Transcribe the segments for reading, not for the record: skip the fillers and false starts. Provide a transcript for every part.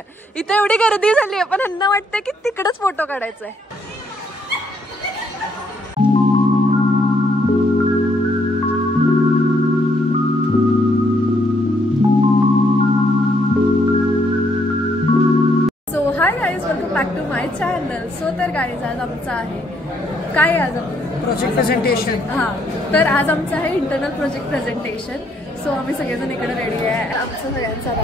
आहे. इथे एवढी गर्दी झाली आहे पण ह्यांना वाटतंय की तिकडेच फोटो काढायचा आहे. Hi guys, welcome back to my channel. So तर गाईज आज आमचं आहे काय, आज प्रोजेक्ट प्रेझेंटेशन. हां, तर आज आमचं आहे इंटरनल प्रोजेक्ट प्रेझेंटेशन. सो आम्ही सगळेजण इकडे रेडी आहे. आमचं सगळ्यांचा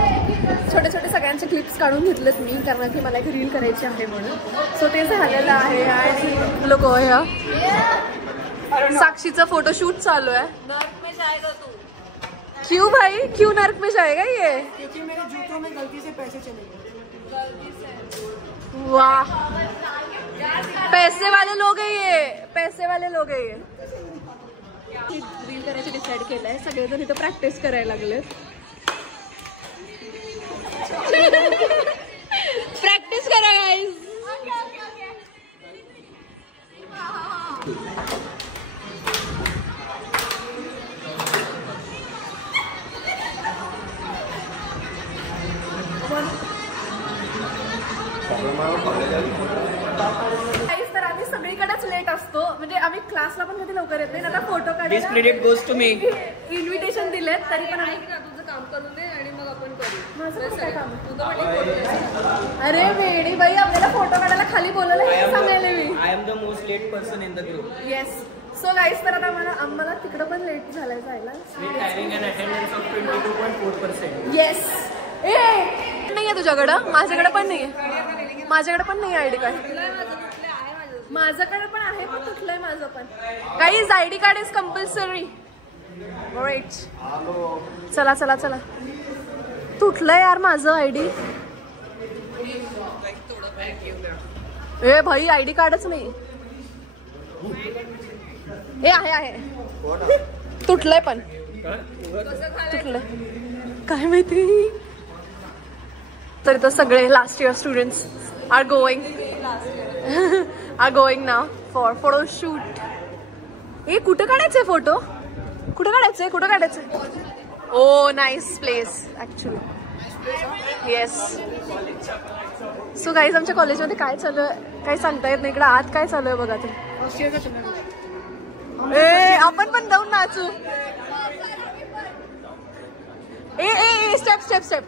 छोटे छोटे सगळ्यांचे क्लिप्स काढून घेतलेत मी, कारण की मला एक रील करायची आहे म्हणून. सो ते झालेलं आहे आणि लोक साक्षीचा फोटोशूट चालू आहे. नर्क में जाएगा तू? क्यों भाई, क्यों नर्क में जाएगा ये? क्योंकि मेरे जूतों में गलती से पैसे चले गए. वाह, पैसे वाले लोग है ये, पैसे वाले लोग है ये. रील करायचं डिसाईड केलंय. सगळेजण इथं प्रॅक्टिस करायला लागले. प्रॅक्टिस करा गाईज. तर आम्ही सगळीकडेच लेट असतो, म्हणजे आम्ही क्लासला पण कधी लवकर येत नाही. आता फोटो काढायला इन्व्हिटेशन दिलेत तरी पण आम्ही तुझं काम करून दे आणि मग आपण करू. माझं काय काम? अरे वेडी बाई, आपल्याला फोटो काढायला खाली बोलवलं हे सांगायला मी. I am the most late person in the group. Yes. So guys, तर आता आम्हाला तिकडं पण लेट झालंय जायला. येस. नाहीये तुझ्याकडं? माझ्याकडे पण नाहीये. माझ्याकडे पण नाही आयडी कार्ड. माझ्याकडे पण आहे पण तुटलंय माझं पण. Guys, ID card is compulsory. Right. चला चला चला. तुटलंय यार माझं आयडी. ए भाई, आयडी कार्डच नाही. हे आहे तुटलंय पण. तुटलंय काय माहिती. तर इथं सगळे last year students are going now for photo shoot. ए, कुठं काढायचंय फोटो? कुठं काढायचंय? Oh nice place actually. Yes. So guys, आमच्या कॉलेजमध्ये काय चालू आहे काही सांगता येत नाही. इकडे आत काय चालू आहे बघा तुम्ही. ए, आपण पण जाऊन नाचू. A step.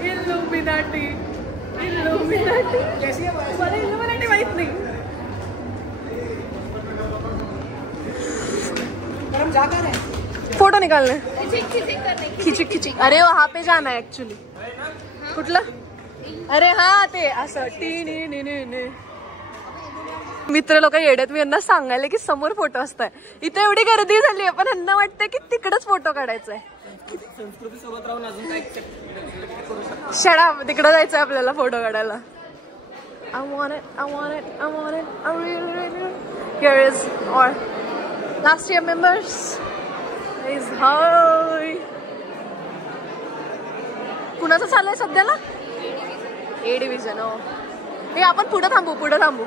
इल्युमिनाटी मला इल्युमिनाटी माहित नाही. फोटो निकालने खिची. अरे वहाँ पे जाना है एक्चुअली. कुठलं? अरे हा, ते असं टी. मित्र लोक येड्यात. मी यांना सांगायला की समोर फोटो असताय. इथे एवढी गर्दी झाली आहे पण ह्यांना वाटतंय की तिकडेच फोटो काढायचा आहे. संस्कृती सोबत राहून अजून काय करू शकतो. शडा, तिकडे जायचंय आपल्याला फोटो काढायला. I want it. I really. Here is our last year members. Is hi. कुणाचं चाललंय सध्याला? ए डिव्हिजन. हो, हे आपण पुढे थांबू.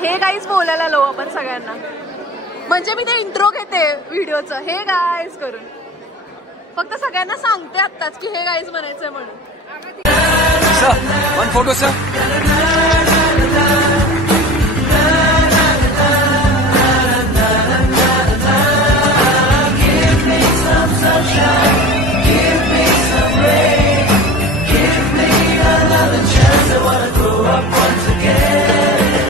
हे गाईज बोलायला लो आपण सगळ्यांना. म्हणजे मी ते इंट्रो घेते व्हिडिओचं हे गाईज करून. फक्त सगळ्यांना सांगते आत्ताच की हे गाईज म्हणायचंय म्हणून. One photo sir.